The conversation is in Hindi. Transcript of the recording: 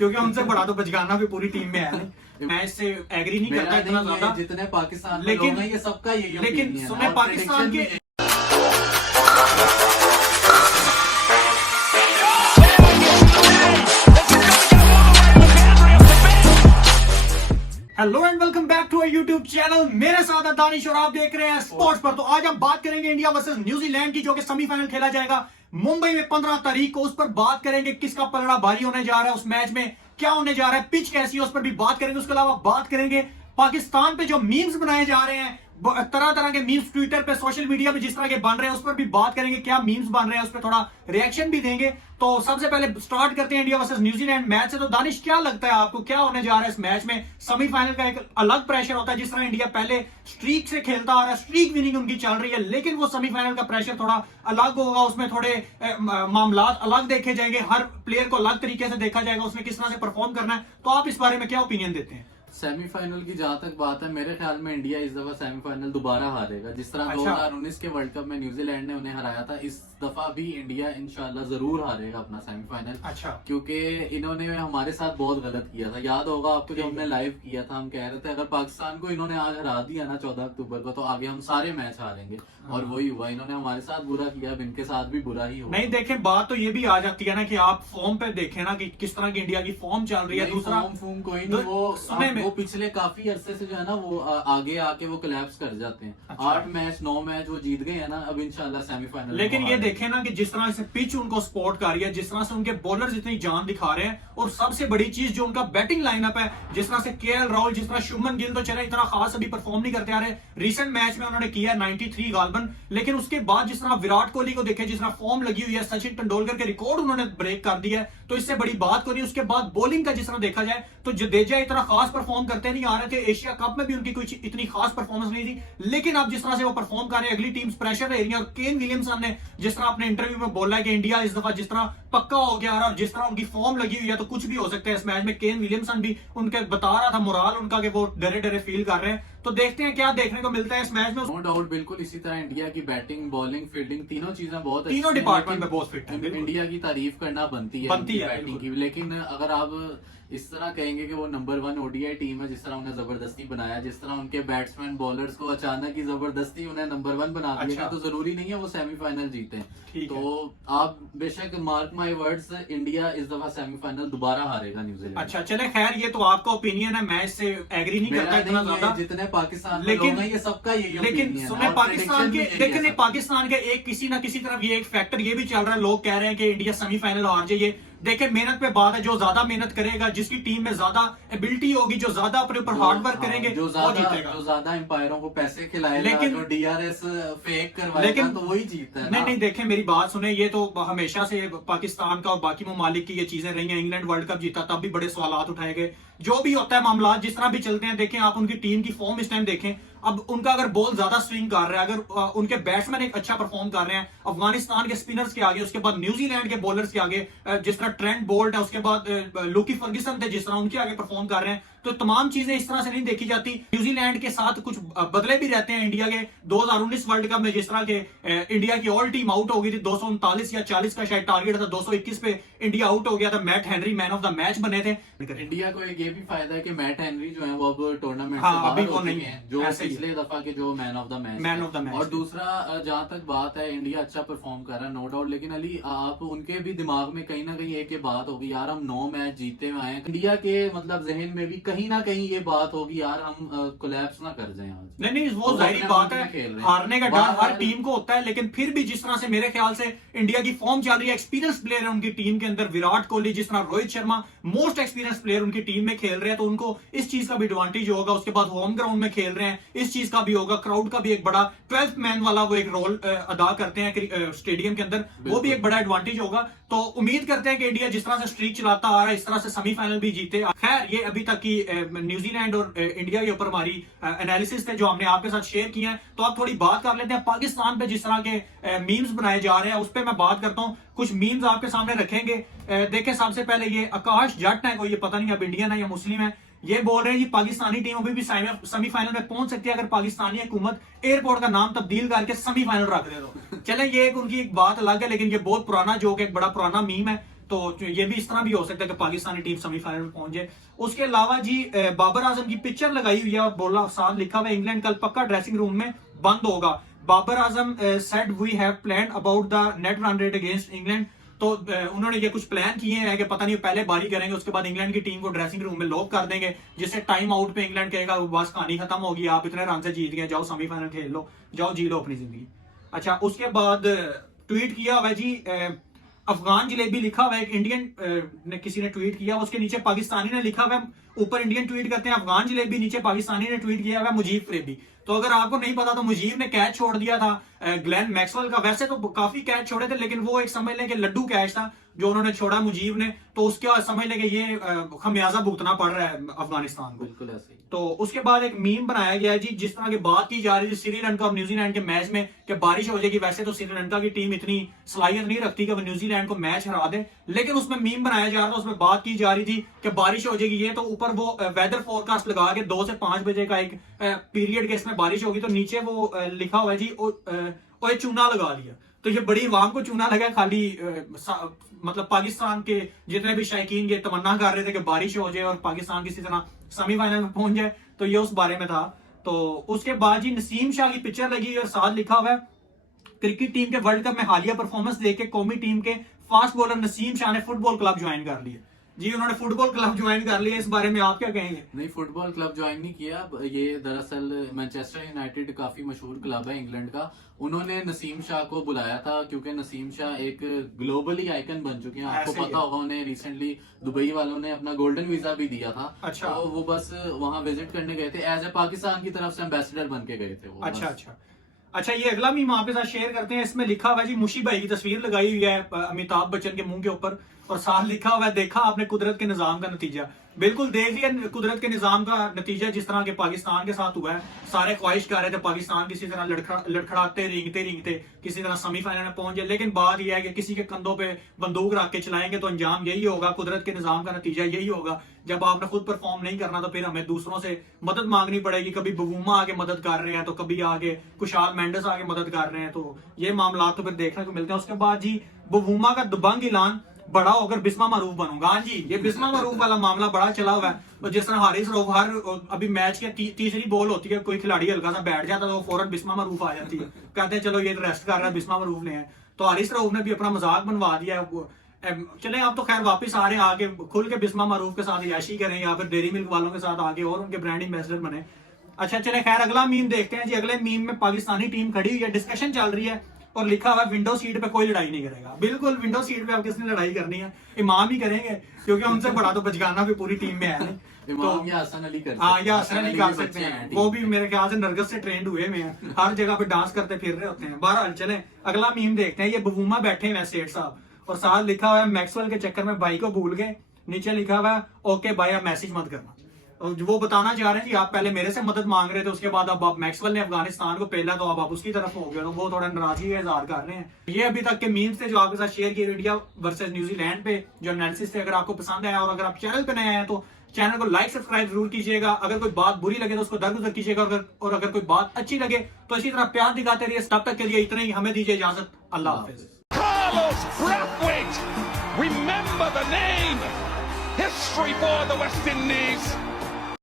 क्योंकि उनसे बड़ा तो बचगाना भी पूरी टीम में है नहीं। मैं इससे एग्री नहीं करता इतना ज्यादा, जितने पाकिस्तान में लेकिन लोग हैं, ये सबका यही लेकिन opinion है। सुने और पाकिस्तान prediction के भी hello and welcome back to our YouTube channel. मेरे साथ है दानिश और आप देख रहे हैं स्पोर्ट्स पर। तो आज हम बात करेंगे इंडिया वर्सेस न्यूजीलैंड की, जो कि सेमीफाइनल खेला जाएगा मुंबई में 15 तारीख को। उस पर बात करेंगे किसका पलड़ा भारी होने जा रहा है, उस मैच में क्या होने जा रहा है, पिच कैसी है, उस पर भी बात करेंगे। उसके अलावा बात करेंगे पाकिस्तान पे जो मीम्स बनाए जा रहे हैं, तरह तरह के मीम्स ट्विटर पे, सोशल मीडिया पे जिस तरह के बन रहे हैं, उस पर भी बात करेंगे। क्या मीम्स बन रहे हैं उस पर थोड़ा रिएक्शन भी देंगे। तो सबसे पहले स्टार्ट करते हैं इंडिया वर्सेस न्यूजीलैंड मैच से। तो दानिश, क्या लगता है आपको, क्या होने जा रहा है इस मैच में? सेमीफाइनल का एक अलग प्रेशर होता है, जिस तरह इंडिया पहले स्ट्रीक से खेलता आ रहा है, स्ट्रीक विनिंग उनकी चल रही है, लेकिन वो सेमीफाइनल का प्रेशर थोड़ा अलग होगा। उसमें थोड़े मामला अलग देखे जाएंगे, हर प्लेयर को अलग तरीके से देखा जाएगा, उसमें किस तरह से परफॉर्म करना है। तो आप इस बारे में क्या ओपिनियन देते हैं? सेमीफाइनल की जहां तक बात है, मेरे ख्याल में इंडिया इस दफा सेमीफाइनल दोबारा हारेगा। जिस तरह 2019 के वर्ल्ड कप में न्यूजीलैंड ने उन्हें हराया था, इस दफा भी इंडिया इंशाल्लाह जरूर हारेगा अपना सेमीफाइनल। अच्छा, क्योंकि इन्होंने हमारे साथ बहुत गलत किया था। याद होगा आपको, जब हमने लाइव किया था, हम कह रहे थे अगर पाकिस्तान को इन्होंने आज हरा दिया ना 14 अक्टूबर को, तो आगे हम सारे मैच हारेंगे। और वही हुआ, इन्होंने हमारे साथ बुरा किया, अब इनके साथ भी बुरा ही होगा। नहीं देखें, बात तो ये भी आ जाती है ना कि आप फॉर्म पे देखें ना कि किस तरह की इंडिया की फॉर्म चल रही है। दूसरा फॉर्म कोई नहीं, वो वो पिछले काफी अरसे से जो है ना, वो आगे आके वो कोलैप्स कर जाते हैं। अच्छा। 8 मैच 9 मैच वो जीत गए हैं ना, अब इंशाल्लाह सेमीफाइनल। लेकिन ये देखें ना कि जिस तरह से पिच उनको सपोर्ट कर रही है, जिस तरह से उनके बॉलर्स इतनी जान दिखा रहे हैं, और सबसे बड़ी चीज जो उनका बैटिंग लाइनअप है, जिस तरह से केएल राहुल, जिस तरह शुभमन गिल तो चले इतना खास अभी परफॉर्म नहीं करते आ रहे। रिसेंट मैच में उन्होंने किया 93 गालबन, लेकिन उसके बाद जिस तरह विराट कोहली को देखे, जिस तरह फॉर्म लगी हुई है, सचिन तेंदुलकर के रिकॉर्ड उन्होंने ब्रेक कर दिया है, तो इससे बड़ी बात को नहीं। उसके बाद बॉलिंग का जिस तरह देखा जाए तो जडेजा इतना खास परफॉर्म करते नहीं आ रहे थे। एशिया कप में भी उनकी कुछ इतनी खास परफॉर्मेंस नहीं थी, लेकिन अब जिस तरह से वो परफॉर्म कर रहे हैं, अगली टीम्स प्रेशर दे रही है। और केन विलियमसन ने जिस तरह अपने इंटरव्यू में बोला है कि इंडिया इस दफा जिस तरह पक्का हो गया और जिस तरह उनकी फॉर्म लगी हुई है, तो कुछ भी हो सकता है इस मैच में। केन विलियमसन भी उनके बता रहा था मोराल उनका कि वो डरे डरे फील कर रहे हैं। तो देखते हैं क्या देखने को मिलता है इस मैच में। नो डाउट, बिल्कुल इसी तरह इंडिया की बैटिंग, बॉलिंग, फील्डिंग, तीनों चीजें बहुत अच्छी तीनों हैं, डिपार्टमेंट में बहुत फिट है। इंडिया की तारीफ करना बनती है बैटिंग की। लेकिन अगर आप इस तरह कहेंगे कि वो नंबर 1 ओडीआई टीम है, जिस तरह उन्हें जबरदस्ती बनाया, जिस तरह उनके बैट्समैन बॉलर्स को अचानक ही जबरदस्ती उन्हें नंबर 1 बना दिया, तो जरूरी नहीं है वो सेमीफाइनल जीते। तो आप बेशक मार्क माई वर्ड्स, इंडिया इस दफा सेमीफाइनल दोबारा हारेगा न्यूजीलैंड। अच्छा चले, खैर ये तो आपका ओपिनियन है, मैं इससे एग्री नहीं करता इतना ज्यादा। जितने पाकिस्तान में लेकिन लोग हैं, ये सबका यही लेकिन opinion है। सुने और पाकिस्तान के, prediction भी लेकिन यही है पाकिस्तान के एक किसी ना किसी तरफ ये एक फैक्टर ये भी चल रहा है, लोग कह रहे हैं कि इंडिया सेमीफाइनल हार जाइए। देखे, मेहनत पे बात है, जो ज्यादा मेहनत करेगा, जिसकी टीम में ज्यादा एबिलिटी होगी, जो ज्यादा अपने ऊपर हार्ड वर्क करेंगे, जो वो जीतेगा। ज्यादा एम्पायरों को पैसे खिलाएगा, लेकिन जो डीआरएस फेक करवाएगा, तो वही जीतता है। नहीं देखें, मेरी बात सुने, ये तो हमेशा से पाकिस्तान का और बाकी ममालिक की ये चीजें रही हैं। इंग्लैंड वर्ल्ड कप जीता तब भी बड़े सवाल उठाए गए। जो भी होता है मामला जिस तरह भी चलते हैं, देखें आप उनकी टीम की फॉर्म इस टाइम देखें। अब उनका अगर बॉल ज्यादा स्विंग कर रहा है, अगर उनके बैट्समैन एक अच्छा परफॉर्म कर रहे हैं अफगानिस्तान के स्पिनर्स के आगे, उसके बाद न्यूजीलैंड के बॉलर्स के आगे, जिस तरह ट्रेंट बोल्ट है, उसके बाद लुकी फर्ग्यूसन थे, जिस तरह उनके आगे परफॉर्म कर रहे हैं, तो तमाम चीजें इस तरह से नहीं देखी जाती। न्यूजीलैंड के साथ कुछ बदले भी रहते हैं इंडिया के। 2019 वर्ल्ड कप में जिस तरह के इंडिया की ऑल टीम आउट हो गई थी, 239 या 40 का शायद टारगेट था, 221 पे इंडिया आउट हो गया था। Matt Henry man of the match बने थे। इंडिया को एक ये भी फायदा है कि मैट हेनरी जो है वो अब टूर्नामेंट से अभी बाहर वो हो नहीं चुके है, हैं, जो पिछले दफा के जो मैन ऑफ द मैच। और दूसरा, जहां तक बात है, इंडिया अच्छा परफॉर्म कर रहा है, नो डाउट। लेकिन अली, आप उनके भी दिमाग में कहीं ना कहीं एक बात होगी, यार हम 9 मैच जीते हुए आए हैं। इंडिया के मतलब जहन में भी कहीं ना कहीं ये बात होगी, यार हम कोलैप्स ना कर जाएं आज। नहीं वो जाहिर बात है, हारने का डर हर टीम को होता है, लेकिन फिर भी जिस तरह से मेरे ख्याल से इंडिया की फॉर्म चल रही है, एक्सपीरियंस प्लेयर है उनकी टीम के अंदर, विराट कोहली, जिस तरह Rohit Sharma most experience player उनकी टीम में खेल रहे हैं, तो उनको इस चीज का भी एडवांटेज होगा। उसके बाद होम ग्राउंड में खेल रहे हैं, इस चीज का भी होगा। क्राउड का भी एक बड़ा 12th मैन वाला वो एक रोल अदा करते हैं स्टेडियम के अंदर, वो भी एक बड़ा एडवांटेज होगा। तो उम्मीद करते हैं कि इंडिया जिस तरह से स्ट्रीक चलाता आ रहा है, इस तरह से सेमीफाइनल भी जीते। खैर ये अभी तक की न्यूजीलैंड और इंडिया के ऊपर हमारी एनालिसिस थे जो हमने आपके साथ शेयर किया है। तो आप थोड़ी बात कर लेते हैं पाकिस्तान पे, जिस तरह के मीम्स बनाए जा रहे हैं, उस पर मैं बात करता हूँ। कुछ मीम्स आपके सामने रखेंगे। देखें, सबसे पहले ये आकाश जट है, कोई ये पता नहीं अब इंडियन है या मुस्लिम है, ये बोल रहे हैं जी पाकिस्तानी टीम अभी भी सेमीफाइनल में पहुंच सकती है अगर पाकिस्तानी हुकूमत एयरपोर्ट का नाम तब्दील करके सेमीफाइनल रख दे तो। चले, ये एक उनकी एक बात अलग है, लेकिन ये बहुत पुराना जोक है, एक बड़ा पुराना मीम है। तो ये भी इस तरह भी हो सकता है कि पाकिस्तानी टीम सेमीफाइनल में पहुंच जाए। उसके अलावा जी बाबर आजम की पिक्चर लगाई हुई है और बोला साथ लिखा हुआ है इंग्लैंड कल पक्का ड्रेसिंग रूम में बंद होगा। Babar Azam said we have planned about the net run rate against England. तो उन्होंने ये कुछ प्लान किए हैं कि पता नहीं पहले बारी करेंगे, उसके बाद इंग्लैंड की टीम को ड्रेसिंग रूम में लॉक कर देंगे, जिससे टाइम आउट पे इंग्लैंड कहेगा बस कहानी खत्म होगी, आप इतने रन से जीत गए, जाओ सेमीफाइनल खेल लो, जाओ जी लो अपनी जिंदगी। अच्छा, उसके बाद ट्वीट किया हुआ है जी अफगान जलेबी लिखा हुआ है, एक इंडियन ने किसी ने ट्वीट किया, उसके नीचे पाकिस्तानी ने लिखा हुआ है, ऊपर इंडियन ट्वीट करते हैं अफगान जलेबी, नीचे पाकिस्तानी ने ट्वीट किया हुआ है मुजीब फरेबी। तो अगर आपको नहीं पता तो मुजीब ने कैच छोड़ दिया था ग्लेन मैक्सवेल का, वैसे तो काफी कैच छोड़े थे लेकिन वो एक समझ लें कि लड्डू कैच था जो उन्होंने छोड़ा मुजीब ने, तो उसके समझ लें कि ये खमियाजा भुगतना पड़ रहा है अफगानिस्तान को। बिल्कुल ऐसे ही। तो उसके बाद एक मीम बनाया गया है जी, जिस तरह की बात की जा रही थी श्रीलंका और न्यूजीलैंड के मैच में कि बारिश हो जाएगी, वैसे तो श्रीलंका की टीम इतनी सलाहियत नहीं रखती कि वो न्यूजीलैंड को मैच हरा दे, लेकिन उसमें मीम बनाया जा रहा था, उसमें बात की जा रही थी कि बारिश हो जाएगी ये, तो ऊपर वो वेदर फोरकास्ट लगा के 2 से 5 बजे का एक पीरियड के इसमें बारिश होगी, तो नीचे वो लिखा हुआ है जी और चूना लगा दिया। तो ये बड़ी अवाम को चूना लगा, खाली मतलब पाकिस्तान के जितने भी शायकीन ये तमन्ना कर रहे थे कि बारिश हो जाए और पाकिस्तान किसी तरह सेमीफाइनल में पहुंच जाए, तो ये उस बारे में था। तो उसके बाद जी नसीम शाह की पिक्चर लगी और साथ लिखा हुआ है क्रिकेट टीम के वर्ल्ड कप में हालिया परफॉर्मेंस देके कौमी टीम के फास्ट बॉलर नसीम शाह ने फुटबॉल क्लब ज्वाइन कर लिया। जी उन्होंने फुटबॉल क्लब ज्वाइन कर लिया, इस बारे में आप क्या कहेंगे? नहीं, फुटबॉल क्लब ज्वाइन नहीं किया, ये दरअसल मैनचेस्टर यूनाइटेड काफी मशहूर क्लब है इंग्लैंड का, उन्होंने नसीम शाह को बुलाया था क्योंकि नसीम शाह एक ग्लोबली आइकन बन चुके हैं। आपको पता होगा उन्हें रिसेंटली दुबई वालों ने अपना गोल्डन वीजा भी दिया था। अच्छा। तो वो बस वहां विजिट करने गए थे, एज ए पाकिस्तान की तरफ से एम्बेसडर बन के गए थे वो। अच्छा, ये अगला मीम आपके साथ शेयर करते हैं। इसमें लिखा हुआ है जी मुशी भाई की तस्वीर लगाई हुई है अमिताभ बच्चन के मुंह के ऊपर और साथ लिखा हुआ है देखा आपने कुदरत के निजाम का नतीजा। बिल्कुल देख लिया कुदरत के निजाम का नतीजा, जिस तरह के पाकिस्तान के साथ हुआ है। सारे ख्वाहिश कर रहे थे पाकिस्तान किसी तरह लड़खड़ाते रेंगते किसी तरह सेमीफाइनल में पहुंच जाए, लेकिन बात यह है कि किसी के कंधों पे बंदूक रख के चलाएंगे तो अंजाम यही होगा, कुदरत के निजाम का नतीजा यही होगा। जब आपने खुद परफॉर्म नहीं करना तो फिर हमें दूसरों से मदद मांगनी पड़ेगी। कभी बबूमा आगे मदद कर रहे हैं तो कभी आगे कुशाल मेंडिस आगे मदद कर रहे हैं, तो ये मामला तो फिर देखने को मिलते हैं। उसके बाद जी बबूमा का दबंग ऐलान, बड़ा होकर बिस्मा मारूफ बनूंगा। हाँ जी, ये बिस्मा मारूफ वाला मामला बड़ा चला हुआ है। और जिस तरह हारिस रऊफ हर अभी मैच के तीसरी बॉल होती है, कोई खिलाड़ी हल्का सा बैठ जाता है तो फौरन बिस्मा मारूफ आ जाती है, कहते हैं चलो ये रेस्ट कर रहा है बिस्मा मारूफ ने है। तो हारिस रऊफ ने भी अपना मजाक बनवा दिया है। चले आप तो खैर वापस आ रहे हैं, आगे खुल के बिस्मा मारूफ के साथ याशी करें या फिर डेयरी मिल्क वालों के साथ आगे और उनके ब्रांड एम्बेसडर बने। अच्छा चले खैर अगला मीम देखते हैं जी। अगले मीम में पाकिस्तानी टीम खड़ी हुई है, डिस्कशन चल रही है और लिखा हुआ है विंडो सीट पे कोई लड़ाई नहीं करेगा। बिल्कुल विंडो सीट पे अब किसने लड़ाई करनी है? इमाम ही करेंगे, क्योंकि हमसे बड़ा तो बचगाना भी पूरी टीम में है नहीं। तो या हसन अली कर हाँ, या हसन अली कर सकते हैं, वो भी मेरे ख्याल से नरगस से ट्रेंड हुए में हैं, हर जगह पे डांस करते फिर रहे होते हैं। बहरहाल चले अगला मीम देखते हैं। ये बबूमा बैठे हैं सेठ साहब और साथ लिखा हुआ है मैक्सवेल के चक्कर में भाई को भूल गए, नीचे लिखा हुआ है ओके भाई आप मैसेज मत करना। वो बताना चाह रहे हैं कि आप पहले मेरे से मदद मांग रहे थे, उसके बाद अब आप मैक्सवेल ने अफगानिस्तान को पहला तो अब आप उसकी तरफ हो गए, तो वो थोड़ा नाराजगी का इजहार कर रहे हैं। ये अभी तक के मीम्स थे जो आपके साथ शेयर किए इंडिया वर्सेस न्यूजीलैंड पे जो एनालिसिस थे। अगर आपको पसंद आया और अगर आप चैनल पे नए आए तो चैनल को लाइक सब्सक्राइब जरूर कीजिएगा। अगर कोई बात बुरी लगे तो उसको दरगुजर कीजिएगा और अगर कोई बात अच्छी लगे तो इसी तरह प्यार दिखाते रहिए। तब तक के लिए इतना ही, हमें दीजिए इजाजत, अल्लाह हाफिज। Carlos Brathwaite, remember the name. History for the West Indies.